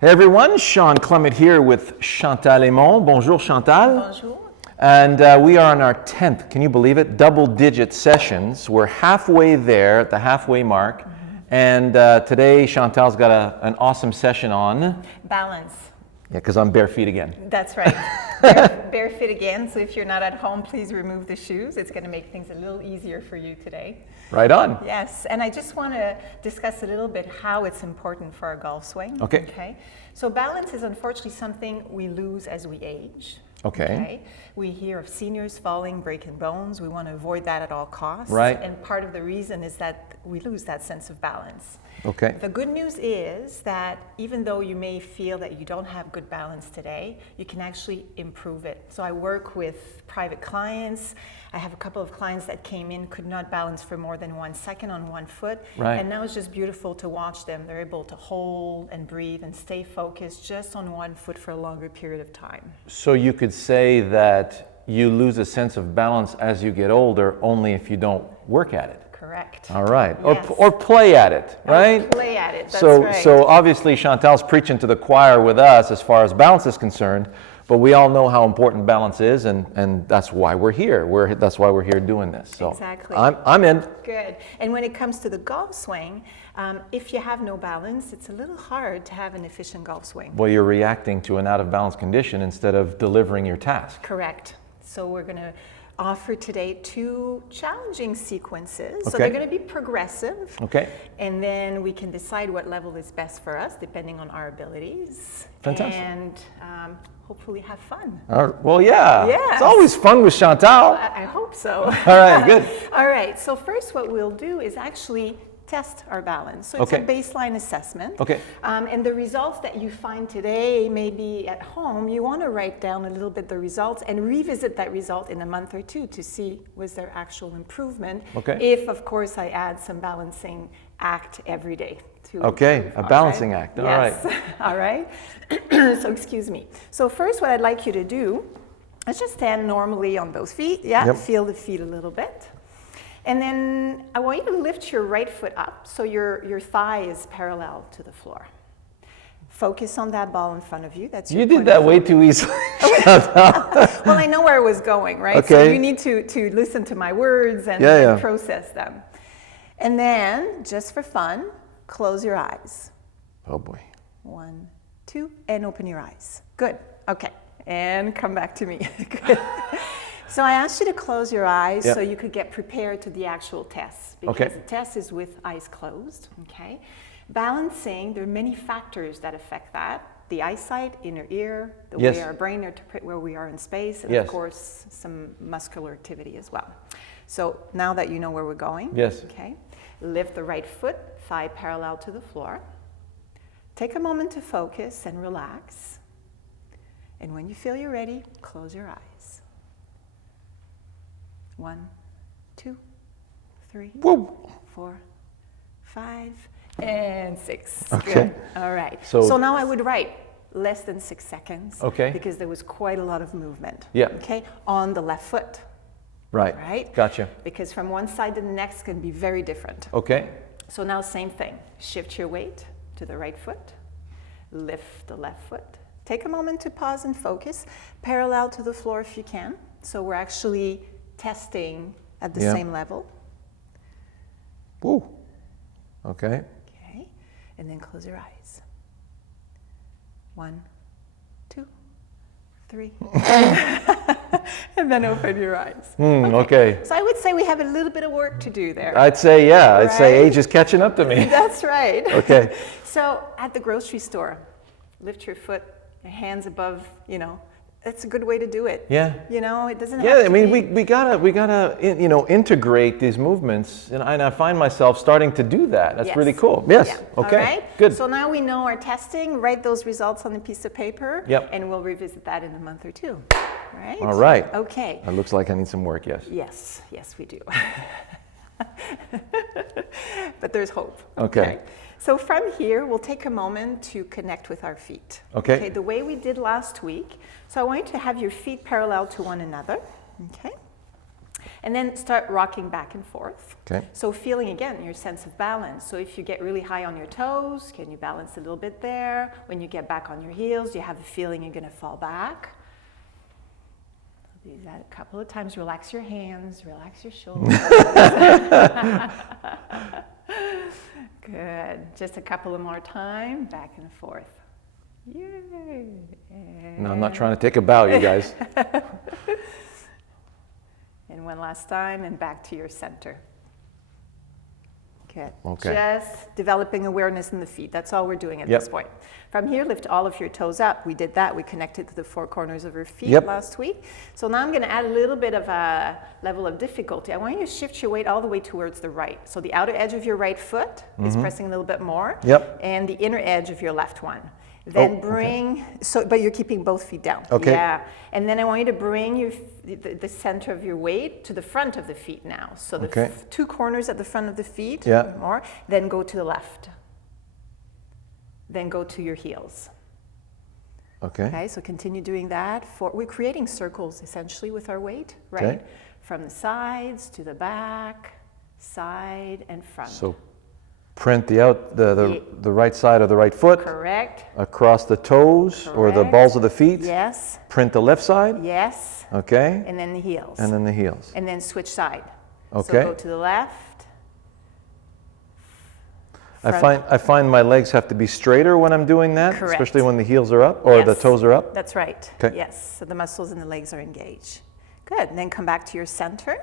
Hey everyone, Shawn Clement here with Chantal. Bonjour Chantal. Bonjour. And we are on our 10th, can you believe it, double-digit sessions. We're halfway there, at the halfway mark. And today Chantal's got an awesome session on... Balance. Yeah, because I'm bare feet again. That's right. Bare feet again, so if you're not at home, please remove the shoes. It's going to make things a little easier for you today. Right on. Yes, and I just want to discuss a little bit how it's important for our golf swing. Okay. So balance is unfortunately something we lose as we age. Okay. We hear of seniors falling, breaking bones. We want to avoid that at all costs. Right. And part of the reason is that we lose that sense of balance. Okay. The good news is that even though you may feel that you don't have good balance today, you can actually improve it. So I work with private clients. I have a couple of clients that came in, could not balance for more than 1 second on one foot. Right. And now it's just beautiful to watch them. They're able to hold and breathe and stay focused just on one foot for a longer period of time. So you could say that you lose a sense of balance as you get older only if you don't work at it. Correct. All right. Yes. Or play at it, right? Or play at it, that's so, right. So obviously Chantal's preaching to the choir with us as far as balance is concerned, but we all know how important balance is, and that's why we're here. That's why we're here doing this. So exactly. I'm in. Good. And when it comes to the golf swing, if you have no balance, it's a little hard to have an efficient golf swing. Well, you're reacting to an out of balance condition instead of delivering your task. Correct. So we're going to offer today 2 challenging sequences. Okay. So they're going to be progressive. Okay. And then we can decide what level is best for us depending on our abilities. Fantastic. And hopefully have fun. Well, yeah. Yes. It's always fun with Chantal. I hope so. All right, good. All right. So first what we'll do is actually test our balance. So it's Okay. a baseline assessment. Okay. And the results that you find today, maybe at home, you want to write down a little bit the results and revisit that result in a month or 2 to see was there actual improvement. Okay. If, of course, I add some balancing act every day. Okay, improve. a All balancing right? act. All yes. right. All right. So excuse me. So first what I'd like you to do is just stand normally on both feet. Yeah. Yep. Feel the feet a little bit. And then I want you to lift your right foot up so your thigh is parallel to the floor. Focus on that ball in front of you. That's your You did point that of way focus. too easily. Well, I know where I was going, right? Okay. So you need to listen to my words and, Yeah. and process them. And then, just for fun, close your eyes. Oh boy. 1, 2, and open your eyes. Good. Okay. And come back to me. Good. So I asked you to close your eyes so you could get prepared to the actual test. Because the test is with eyes closed. Okay. Balancing, there are many factors that affect that. The eyesight, inner ear, the way our brain interprets where we are in space, and of course some muscular activity as well. So now that you know where we're going, okay, lift the right foot, thigh parallel to the floor. Take a moment to focus and relax. And when you feel you're ready, close your eyes. 1, 2, 3, 4, 5, and 6. Okay. Good. All right. So now I would write less than 6 seconds. Okay. Because there was quite a lot of movement. Yeah. Okay. On the left foot. Right. Right. Gotcha. Because from one side to the next can be very different. Okay. So now same thing. Shift your weight to the right foot. Lift the left foot. Take a moment to pause and focus. Parallel to the floor if you can. So we're actually testing at the same level. Woo. Okay. Okay. And then close your eyes. 1, 2, 3. And then open your eyes. Okay. So I would say we have a little bit of work to do there. I'd say, yeah. I'd say Right? age is catching up to me. That's right. Okay. So at the grocery store, lift your foot, your hands above, that's a good way to do it. Yeah. It doesn't have Yeah, to I mean, be... we gotta integrate these movements, and I find myself starting to do that. That's really cool. Yes. Yeah. Okay. All right. Good. So now we know our testing. Write those results on a piece of paper. Yep. And we'll revisit that in a month or 2. Right. All right. Okay. It looks like I need some work. Yes. Yes, we do. But there's hope. Okay. So from here, we'll take a moment to connect with our feet. Okay. The way we did last week. So I want you to have your feet parallel to one another. Okay. And then start rocking back and forth. Okay. So feeling again your sense of balance. So if you get really high on your toes, can you balance a little bit there? When you get back on your heels, you have a feeling you're going to fall back. Do that a couple of times. Relax your hands, relax your shoulders. Good. Just a couple of more time, back and forth. Yay. No, I'm not trying to take a bow, you guys. And one last time, and back to your center. Good. Okay. Just developing awareness in the feet. That's all we're doing at this point. From here, lift all of your toes up. We did that. We connected to the four corners of our feet last week. So now I'm going to add a little bit of a level of difficulty. I want you to shift your weight all the way towards the right. So the outer edge of your right foot is pressing a little bit more. And the inner edge of your left one. Then bring, but you're keeping both feet down. Okay. Yeah. And then I want you to bring the center of your weight to the front of the feet now. So the two corners at the front of the feet, more. Then go to the left. Then go to your heels. Okay, so continue doing that. We're creating circles essentially with our weight, right? Okay. From the sides to the back, side and front. So print the right side of the right foot. Correct. Across the toes or the balls of the feet. Yes. Print the left side. Yes. Okay. And then the heels. And then the heels. And then switch side. Okay. So go to the left. I find my legs have to be straighter when I'm doing that, Correct. especially when the heels are up or the toes are up. That's right. Okay. Yes. So the muscles in the legs are engaged. Good. And then come back to your center.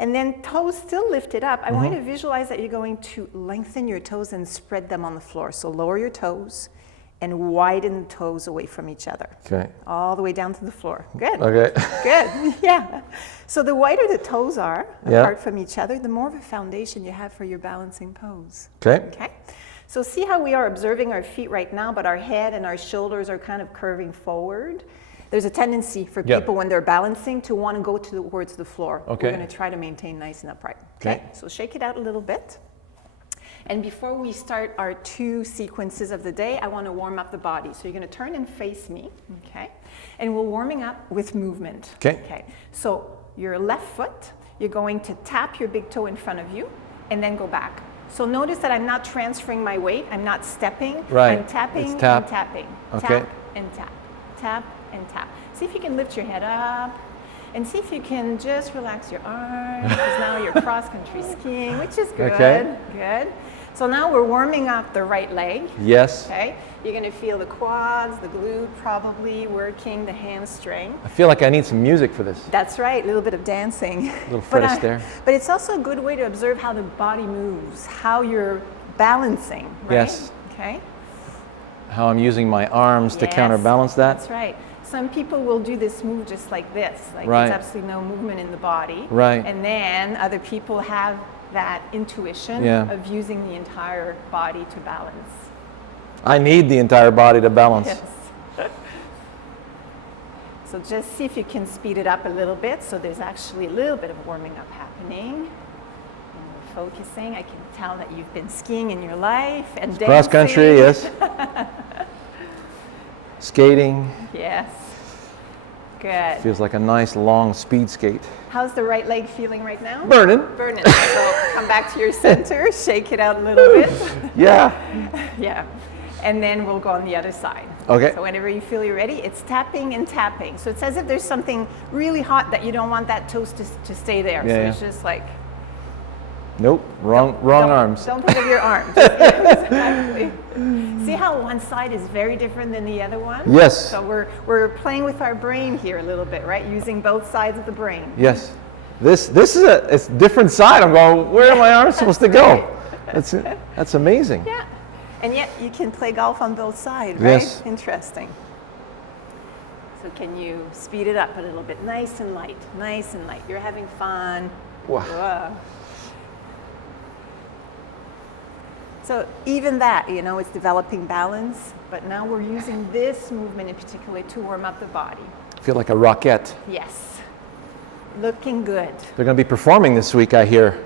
And then toes still lifted up. I want you to visualize that you're going to lengthen your toes and spread them on the floor. So lower your toes and widen the toes away from each other. Okay. All the way down to the floor. Good. Okay. Good. Yeah. So the wider the toes are Yeah. apart from each other, the more of a foundation you have for your balancing pose. Okay. Okay. So see how we are observing our feet right now, but our head and our shoulders are kind of curving forward. There's a tendency for people when they're balancing to want to go towards the floor. Okay. We're going to try to maintain nice and upright. Okay. So shake it out a little bit. And before we start our two sequences of the day, I want to warm up the body. So you're going to turn and face me, okay? And we're warming up with movement. Okay. Okay. So your left foot, you're going to tap your big toe in front of you and then go back. So notice that I'm not transferring my weight. I'm not stepping. Right. I'm tapping and tapping. Okay. Tap and tap. Tap and tap. See if you can lift your head up. And see if you can just relax your arms, because now you're cross-country skiing, which is good. Okay. Good. So now we're warming up the right leg. Yes. Okay. You're going to feel the quads, the glute probably working, the hamstring. I feel like I need some music for this. That's right, a little bit of dancing. A little Fred Astaire. But it's also a good way to observe how the body moves, how you're balancing, right? Yes. Okay. How I'm using my arms to counterbalance that. That's right. Some people will do this move just like this, like Right. there's absolutely no movement in the body. Right. And then other people have that intuition of using the entire body to balance. I need the entire body to balance. Yes. So just see if you can speed it up a little bit. So there's actually a little bit of warming up happening. And we're focusing. I can tell that you've been skiing in your life and dancing. Cross country, yes. Skating. Yes. Good. Feels like a nice long speed skate. How's the right leg feeling right now? Burning. Burning. So come back to your center, shake it out a little bit. Yeah. Yeah. And then we'll go on the other side. Okay. So whenever you feel you're ready, it's tapping and tapping. So it's as if there's something really hot that you don't want that toes to stay there. Yeah, so yeah. it's just like... Nope, wrong arms. Don't think of your arms. Exactly. See how one side is very different than the other one? Yes. So we're playing with our brain here a little bit, right? Using both sides of the brain. Yes. This is it's different side. I'm going, where are my arms supposed to go? That's amazing. Yeah. And yet you can play golf on both sides, right? Yes. Interesting. So can you speed it up a little bit? Nice and light, nice and light. You're having fun. Wow. Whoa. So even that, you know, it's developing balance, but now we're using this movement in particular to warm up the body. I feel like a rockette. Yes. Looking good. They're going to be performing this week, I hear,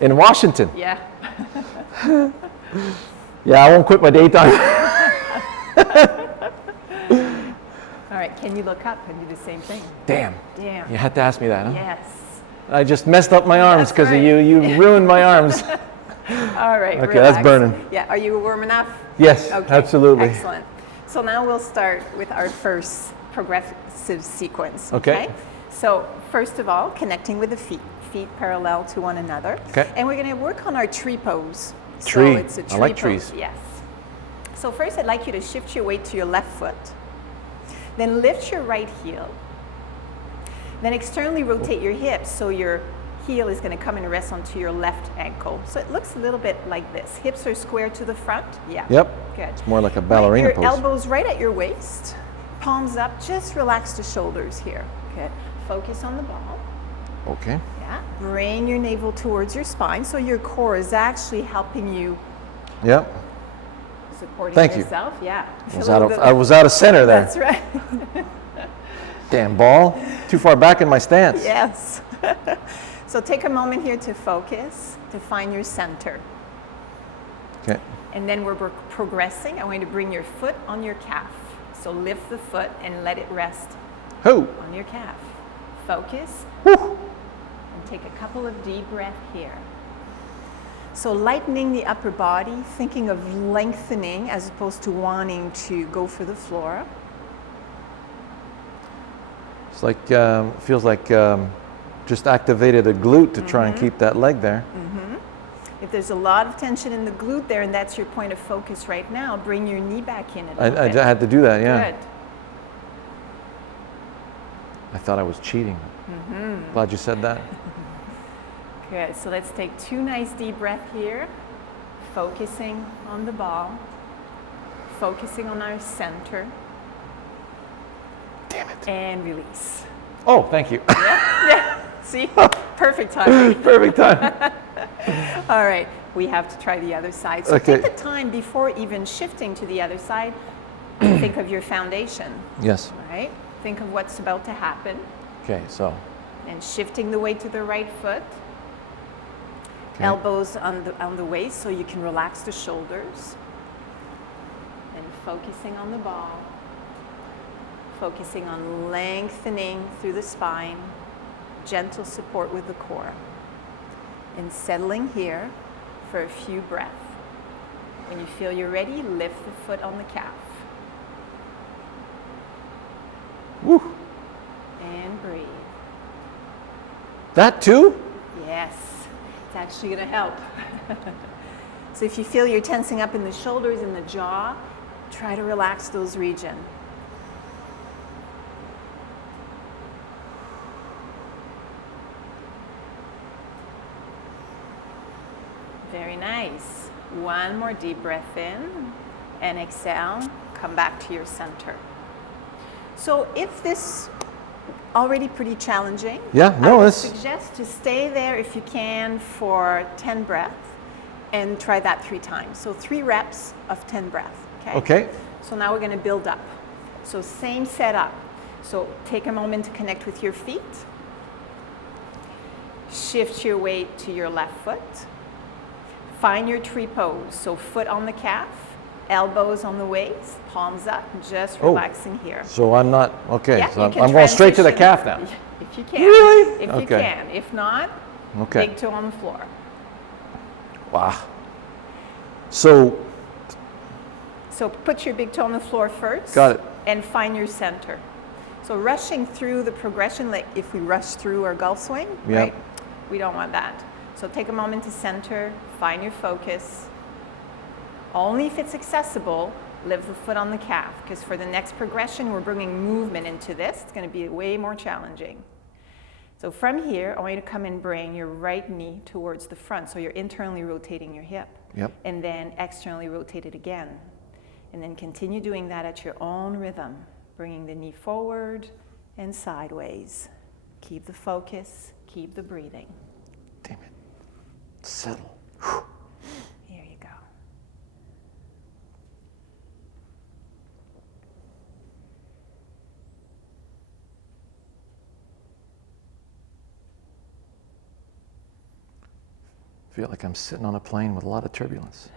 in Washington. Yeah. Yeah, I won't quit my daytime. All right, can you look up and do the same thing? Damn. Damn. You had to ask me that, huh? Yes. I just messed up my arms because of you. You ruined my arms. All right. Okay, relax. that's burning. Yeah. Are you warm enough? Yes, Okay. absolutely. Excellent. So now we'll start with our first progressive sequence. Okay. So first of all, connecting with the feet. Feet parallel to one another. Okay. And we're going to work on our tree pose. Tree. So it's a tree I like pose. trees. Yes. So first I'd like you to shift your weight to your left foot. Then lift your right heel. Then externally rotate your hips so your heel is going to come and rest onto your left ankle. So it looks a little bit like this. Hips are square to the front. Yeah. Yep. Good. It's more like a ballerina Your pose. elbows right at your waist. Palms up. Just relax the shoulders here. Good. Focus on the ball. Okay. Yeah. Bring your navel towards your spine so your core is actually helping you. Yep. Supporting Thank you. yourself. Yeah. I was out of center there. That's right. Damn ball. Too far back in my stance. Yes. So take a moment here to focus, to find your center. Okay. And then we're progressing. I'm going to bring your foot on your calf. So lift the foot and let it rest Who? on your calf. Focus. Whew. And take a couple of deep breaths here. So lightening the upper body, thinking of lengthening as opposed to wanting to go for the floor. It's like, feels like just activated a glute to try and keep that leg there. If there's a lot of tension in the glute there and that's your point of focus right now, bring your knee back in a little I bit. had to do that, yeah. Good. I thought I was cheating. Glad you said that. Good. So let's take 2 nice deep breaths here, focusing on the ball, focusing on our center. Damn it. And release. Oh, thank you. Yeah. See? Perfect timing. Perfect time. All right. We have to try the other side. So Okay. take the time before even shifting to the other side. Think of your foundation. Yes. All right? Think of what's about to happen. Okay, so. And shifting the weight to the right foot. Okay. Elbows on the waist so you can relax the shoulders. And focusing on the ball. Focusing on lengthening through the spine. Gentle support with the core. And settling here for a few breaths. When you feel you're ready, lift the foot on the calf. Woo. And breathe. That too? Yes, it's actually going to help. So if you feel you're tensing up in the shoulders and the jaw, try to relax those regions. Very nice. One more deep breath in and exhale. Come back to your center. So if this already pretty challenging, Yeah, no, I would it's suggest to stay there if you can for 10 breaths and try that 3 times. So 3 reps of 10 breaths. Okay. okay. So now we're going to build up. So same setup. So take a moment to connect with your feet. Shift your weight to your left foot. Find your tree pose. So foot on the calf, elbows on the waist, palms up, just relaxing here. So I'm not, okay, Yeah, so you can I'm going straight to the transition calf now. If you can. Really? If you Okay. can. If not, Okay. big toe on the floor. Wow. So, So put your big toe on the floor first. Got it. And find your center. So rushing through the progression, like if we rush through our golf swing, Yep. right? We don't want that. So take a moment to center, find your focus. Only if it's accessible, lift the foot on the calf, because for the next progression, we're bringing movement into this. It's going to be way more challenging. So from here, I want you to come and bring your right knee towards the front. So you're internally rotating your hip. Yep. And then externally rotate it again. And then continue doing that at your own rhythm, bringing the knee forward and sideways. Keep the focus, keep the breathing. damn it. Settle. Here you go. I feel like I'm sitting on a plane with a lot of turbulence.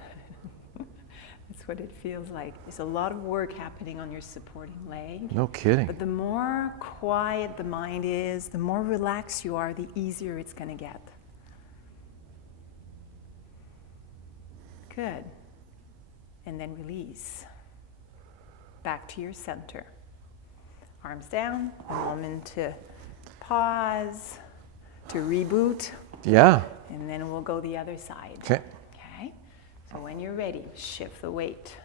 That's That's what it feels like. There's a lot of work happening on your supporting leg. No kidding. But the more quiet the mind is, the more relaxed you are, the easier it's going to get. Good. And then release. Back to your center. Arms down. A moment to pause, to reboot. Yeah. And then we'll go the other side. Okay. Okay? So when you're ready, shift the weight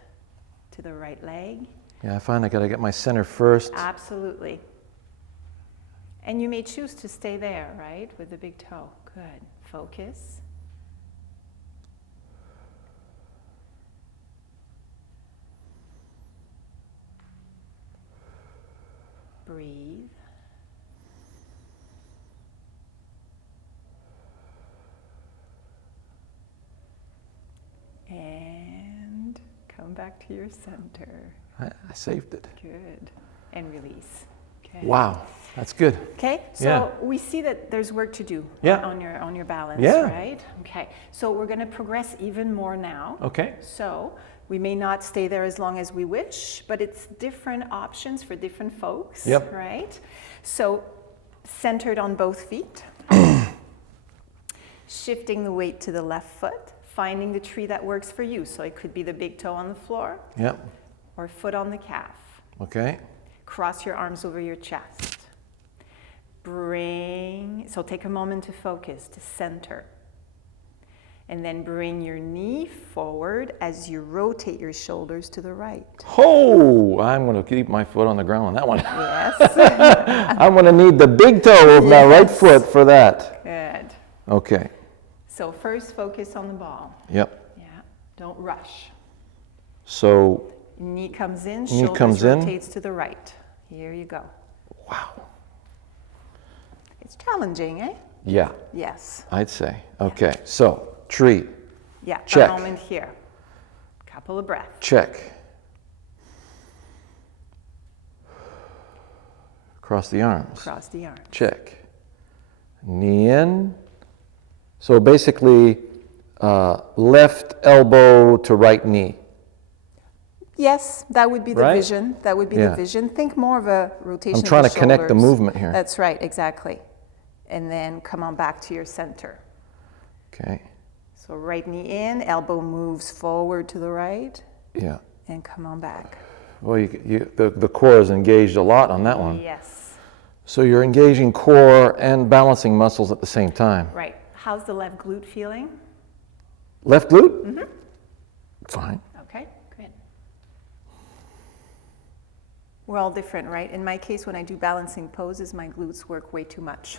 to the right leg. Yeah, I find I got to get my center first. Absolutely. And you may choose to stay there, right, with the big toe. Good. Focus. Breathe. And come back to your center. I saved it. Good. And release. Okay. Wow, that's good. Okay, so Yeah. we see that there's work to do Yeah. on your balance, Yeah. right? Okay, so we're going to progress even more now. Okay. So we may not stay there as long as we wish, but it's different options for different folks, Yep. right? So centered on both feet, shifting the weight to the left foot, finding the tree that works for you. So it could be the big toe on the floor Yep. or foot on the calf. Okay. Cross your arms over your chest. So take a moment to focus, to center. And then bring your knee forward as you rotate your shoulders to the right. Oh, I'm going to keep my foot on the ground on that one. Yes. I'm going to need the big toe of my right Yes. foot for that. Good. Okay. So first focus on the ball. Yep. Yeah. Don't rush. So, Knee comes in, Knee shoulders comes in. rotates to the right. Here you go. wow. It's challenging, eh? Yeah, Yes. I'd say. Okay, so tree, Yeah. Check. A moment here. Couple of breaths. check. Cross the arms, Cross the arms. check. Knee in. So basically, left elbow to right knee. Yes, that would be the Right? vision. That would be Yeah. the vision. Think more of a rotation. I'm trying of to connect the shoulders. movement here. That's right, exactly. And then come on back to your center. Okay, So right knee in, elbow moves forward to the right, yeah. and come on back. Well, the core is engaged a lot on that one. Yes. So you're engaging core and balancing muscles at the same time. Right. How's the left glute feeling? Left glute? Mm-hmm. Fine. Okay, good. We're all different, right? In my case, when I do balancing poses, my glutes work way too much.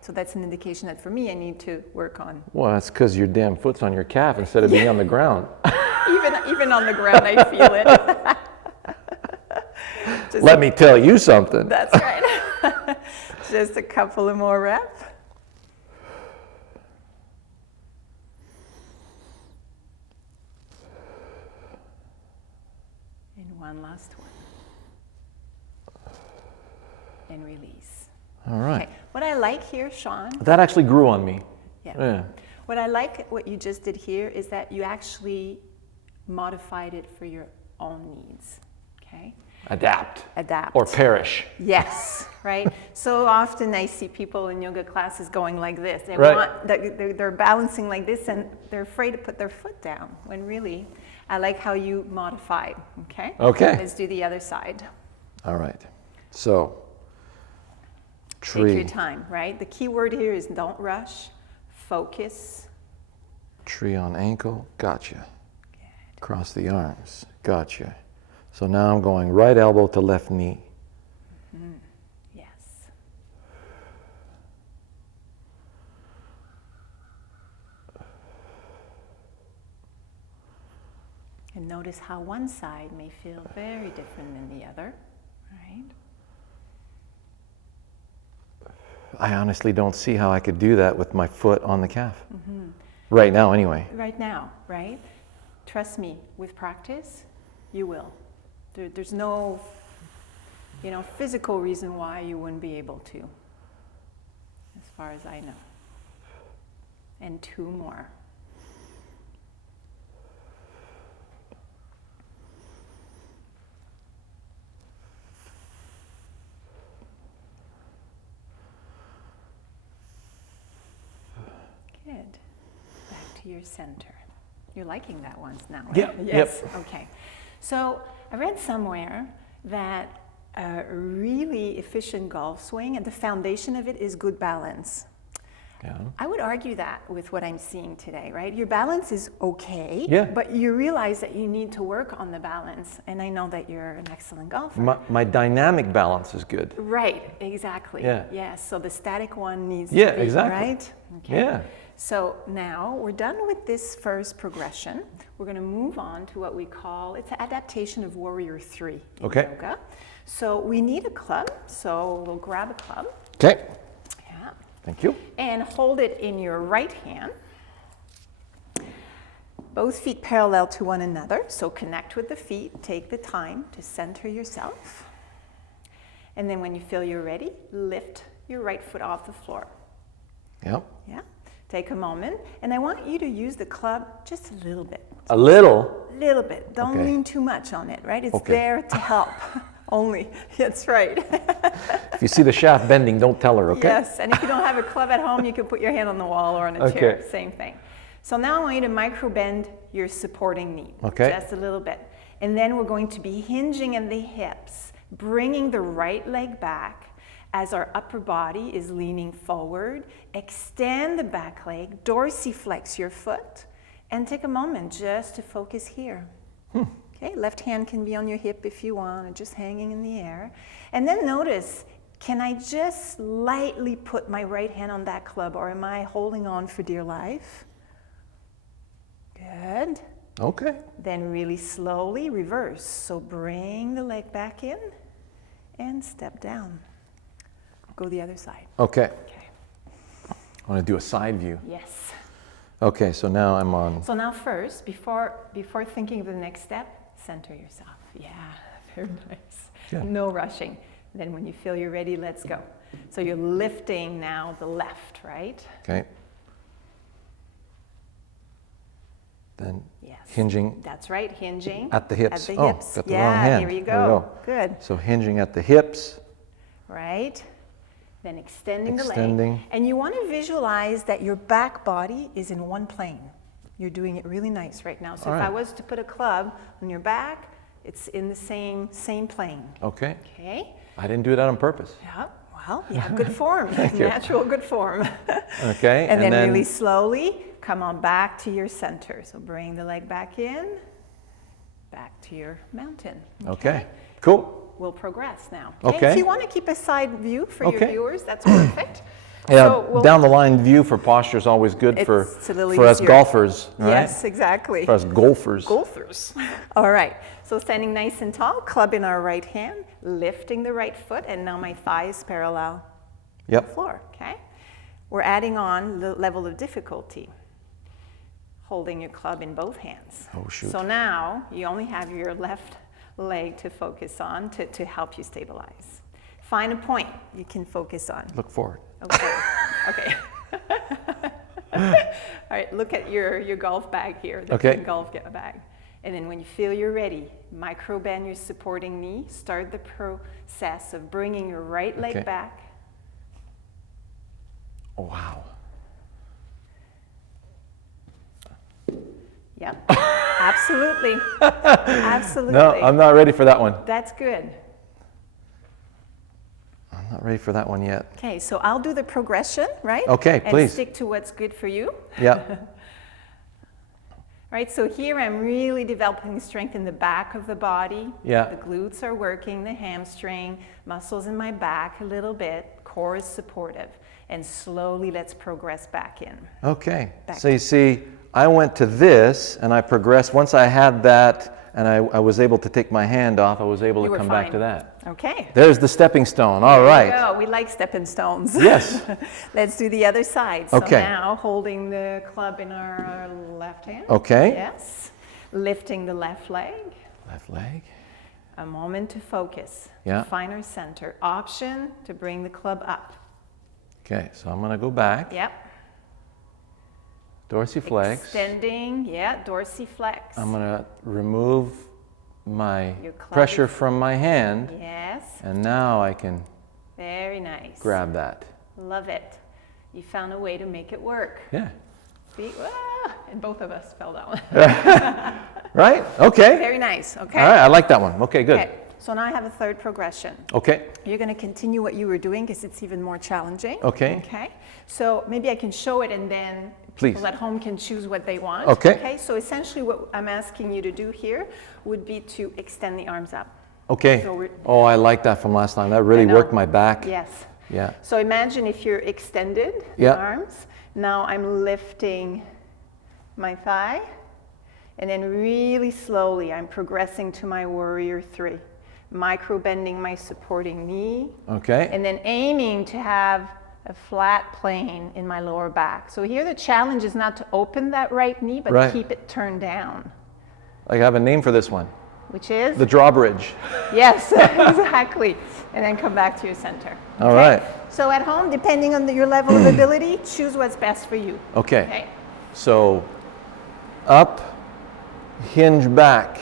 So that's an indication that for me, I need to work on. Well, that's because your damn foot's on your calf instead of being on the ground. Even on the ground, I feel it. Let me tell you something. That's right. Just a couple of more reps. And one last one. And release. All right. Okay. What I like here, Shawn. That actually grew on me. Yeah. What I like what you just did here is that you actually modified it for your own needs. Okay? Adapt. Adapt. Or perish. Yes, right? So often I see people in yoga classes going like this. They Right. want, they're balancing like this and they're afraid to put their foot down, when really, I like how you modified, okay? Okay. Let's do the other side. All right. So, Take your tree. time, right? The key word here is don't rush, focus. Tree on ankle. Gotcha. Cross the arms. Gotcha. So now I'm going right elbow to left knee. Mm-hmm. Yes. And notice how one side may feel very different than the other, right? I honestly don't see how I could do that with my foot on the calf. Mm-hmm. Right now, anyway. Right now, right? Trust me, with practice, you will. There's no, physical reason why you wouldn't be able to, as far as I know. And two more. to your center. You're liking that one now, right? Yeah. Yes. Yep. Okay. So I read somewhere that a really efficient golf swing, and the foundation of it is good balance. Yeah. I would argue that with what I'm seeing today, right? Your balance is okay, Yeah. but you realize that you need to work on the balance. And I know that you're an excellent golfer. My dynamic balance is good. Right, exactly. Yeah. Yes, so the static one needs to Yeah, be, exactly. right? Okay. Yeah. So now we're done with this first progression. We're going to move on to what we call, it's an adaptation of Warrior 3 in Okay. yoga. So we need a club, so we'll grab a club. Okay. Yeah. Thank you. And hold it in your right hand. Both feet parallel to one another, so connect with the feet. Take the time to center yourself. And then when you feel you're ready, lift your right foot off the floor. Yep. Yeah. Take a moment, and I want you to use the club just a little bit. A little. Little bit. Don't Okay. lean too much on it, right? It's Okay. there to help only. That's right. If you see the shaft bending, don't tell her, okay? Yes, and if you don't have a club at home, you can put your hand on the wall or on a chair. Okay. Same thing. So now I want you to micro bend your supporting knee. Okay. Just a little bit. And then we're going to be hinging in the hips, bringing the right leg back as our upper body is leaning forward. Extend the back leg, dorsiflex your foot, and take a moment just to focus here. Okay, left hand can be on your hip if you want, or just hanging in the air. And then notice, can I just lightly put my right hand on that club, or am I holding on for dear life? Good. Okay. Then really slowly reverse. So bring the leg back in and step down. Go the other side. Okay. Okay. I want to do a side view. Yes. Okay, so now I'm on. So now first, before thinking of the next step, center yourself. Yeah, very nice. Yeah. No rushing. Then when you feel you're ready, let's go. So you're lifting now the left, right? Okay. Then Yes. hinging That's right, hinging. at the hips. At the Oh, hips. got the Yeah, wrong hand. here you There we go. Good. So hinging at the hips. Right? Then extending the Extending. leg. And you want to visualize that your back body is in one plane. You're doing it really nice right now. So All if I right. was to put a club on your back, it's in the same plane. Okay. Okay? I didn't do that on purpose. Yeah. Well, yeah, good form. you. Natural good form. Okay. And then really slowly come on back to your center. So bring the leg back in, back to your mountain. Okay. Cool. We'll progress now. Okay. If you want to keep a side view for your Okay. viewers, that's perfect. Yeah, So we'll- down the line view for posture is always good for It's a little us easier. golfers, right? Yes, exactly. For us golfers. Golfers. All right. So standing nice and tall, club in our right hand, lifting the right foot, and now my thighs parallel the Yep. floor. Okay. We're adding on the level of difficulty. Holding your club in both hands. Oh, shoot. So now you only have your left leg to focus on to help you stabilize. Find a point you can focus on. Look forward. Okay. Okay. All right. Look at your golf bag here. The Okay. pink golf bag. And then when you feel you're ready, micro bend your supporting knee. Start the process of bringing your right leg Okay. back. Oh, wow. Yep. Absolutely. Absolutely. No, I'm not ready for that one. That's good. I'm not ready for that one yet. Okay, so I'll do the progression, right? Okay, and please. stick to what's good for you. Yeah. Right, so here I'm really developing strength in the back of the body. Yeah. The glutes are working, the hamstring, muscles in my back a little bit, core is supportive. And slowly let's progress back in. Okay. Back. So you see, I went to this and I progressed. Once I had that and I was able to take my hand off, I was able You to were come back fine. to that. Okay. There's the stepping stone. All There right. you go. We like stepping stones. Yes. Let's do the other side. So Okay. now holding the club in our left hand. Okay. Yes. Lifting the left leg. Left leg. A moment to focus. Yeah. Find our center. Option to bring the club up. Okay, so I'm going to go back. Yep. Dorsiflex. Extending. Yeah, dorsiflex. I'm going to remove my Your club pressure is- from my hand, Yes. and now I can Very nice. grab that. Love it. You found a way to make it work. Yeah. See? and both of us fell down. Right? Okay. Very nice. Okay. All right, I like that one. Okay, good. Okay. So now I have a third progression. Okay. You're going to continue what you were doing because it's even more challenging. Okay. Okay. So maybe I can show it and then Please. people at home can choose what they want. Okay. Okay. So essentially what I'm asking you to do here would be to extend the arms up. Okay. So Oh, I like that from last time. That really know. worked my back. Yes. Yeah. So imagine if you're extended Yeah. arms. Now I'm lifting my thigh and then really slowly I'm progressing to my warrior 3. Micro bending my supporting knee. Okay. And then aiming to have a flat plane in my lower back. So here the challenge is not to open that right knee, but Right. keep it turned down. I have a name for this one. Which is? The drawbridge. Yes, exactly. And then come back to your center. All right. So at home, depending on your level of ability, choose what's best for you. Okay. So up, hinge back.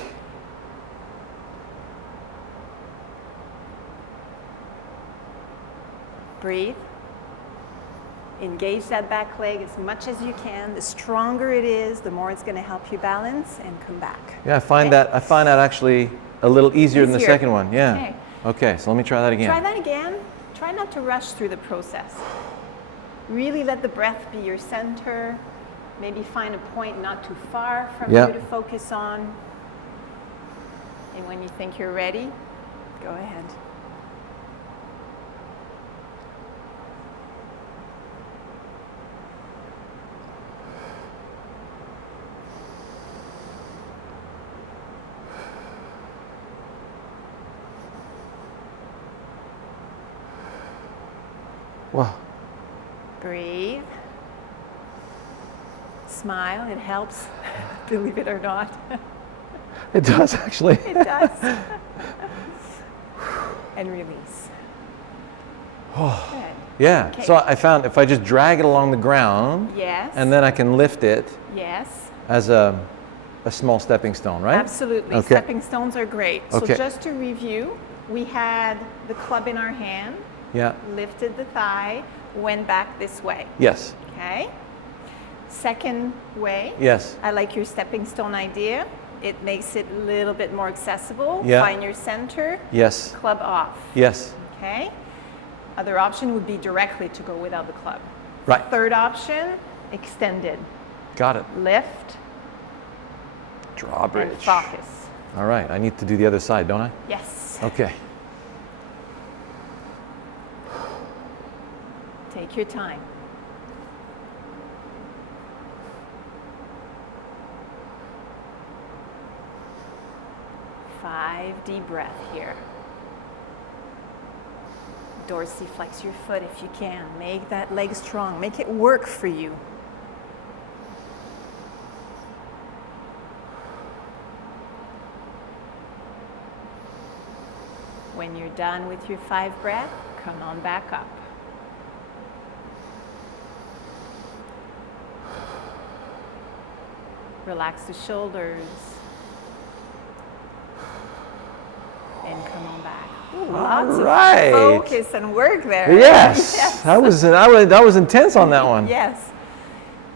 Breathe. Engage that back leg as much as you can. The stronger it is, the more it's going to help you balance and come back. Yeah, I find that actually a little easier than the second one. Yeah. Okay. Okay, so let me try that again. Try that again. Try not to rush through the process. Really let the breath be your center. Maybe find a point not too far from you to focus on. And when you think you're ready, go ahead. Wow. Breathe. Smile, it helps, believe it or not. It does actually. It does. And release. Good. Yeah. Okay. So I found if I just drag it along the ground, Yes. and then I can lift it Yes. as a small stepping stone, right? Absolutely. Okay. Stepping stones are great. Okay. So just to review, we had the club in our hand, Yeah. lifted the thigh, went back this way. Yes. Okay. Second way. Yes. I like your stepping stone idea. It makes it a little bit more accessible. Yeah. Find your center, Yes. club off. Yes. Okay. Other option would be directly to go without the club. Right. Third option, extended. Got it. Lift and Drawbridge. focus. All right. I need to do the other side, don't I? Yes. Okay. Take your time. Five deep breath here. Dorsiflex your foot if you can. Make that leg strong. Make it work for you. When you're done with your 5 breath, come on back up. Relax the shoulders. And come on back. Ooh, lots right. of focus and work there. Yes. Yes. That was intense on that one. Yes.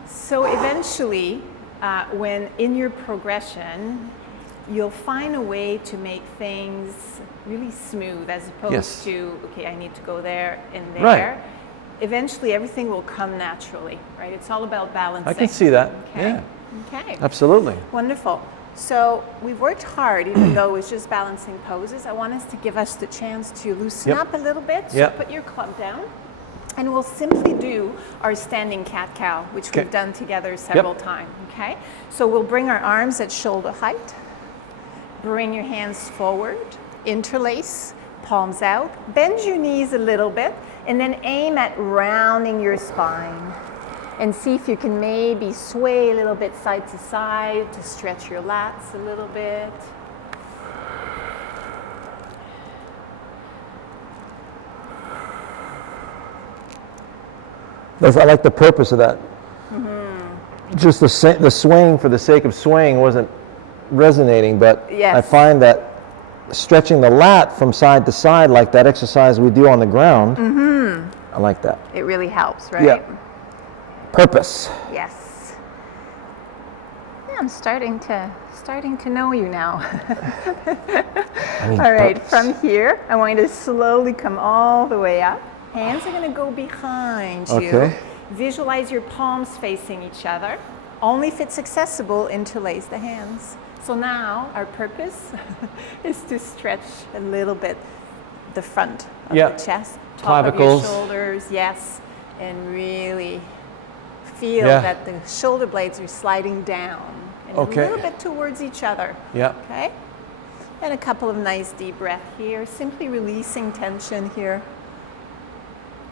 So eventually, when in your progression, you'll find a way to make things really smooth as opposed to, okay, I need to go there and there. Right. Eventually, everything will come naturally, right? It's all about balancing. I can see that. Okay. Yeah. Okay. Absolutely. Wonderful. So we've worked hard, even though it was just balancing poses. I want us to give us the chance to loosen up a little bit. So put your club down. And we'll simply do our standing cat-cow, which we've done together several times, okay? So we'll bring our arms at shoulder height. Bring your hands forward, interlace, palms out. Bend your knees a little bit, and then aim at rounding your spine. And see if you can maybe sway a little bit side to side to stretch your lats a little bit. I like the purpose of that. Mm-hmm. Just the swaying for the sake of swaying wasn't resonating, but I find that stretching the lat from side to side, like that exercise we do on the ground, I like that. It really helps, right? Yeah. Purpose. Yes. Yeah, I'm starting to know you now. All right, from here, I want you to slowly come all the way up. Hands are going to go behind you. Okay. Visualize your palms facing each other. Only if it's accessible, interlace the hands. So now our purpose is to stretch a little bit the front of the chest, top clavicles, of your shoulders, yes, and really feel that the shoulder blades are sliding down and a little bit towards each other. Yeah. Okay. And a couple of nice deep breaths here, simply releasing tension here,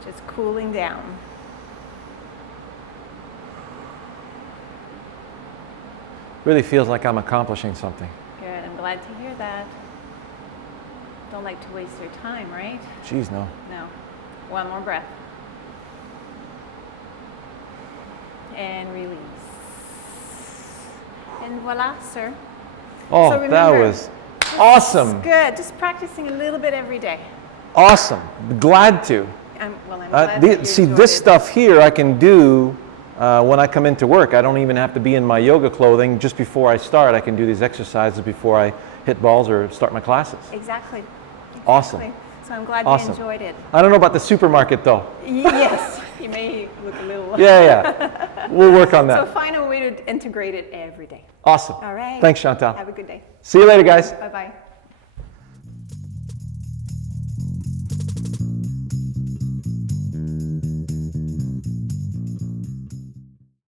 just cooling down. Really feels like I'm accomplishing something. Good, I'm glad to hear that. Don't like to waste your time, right? Jeez, no. No. One more breath. And release. And voila, sir. Oh, so remember, that was awesome. Good, just practicing a little bit every day. Awesome. Glad to. I'm glad that you see, enjoyed this it. stuff here I can do when I come into work. I don't even have to be in my yoga clothing. Just before I start, I can do these exercises before I hit balls or start my classes. Exactly. Awesome. So I'm glad you enjoyed it. I don't know about the supermarket though. Yes, you may look a little. Yeah. We'll work on that. So find a way to integrate it every day. Awesome. All right. Thanks, Chantal. Have a good day. See you later, guys. Bye-bye.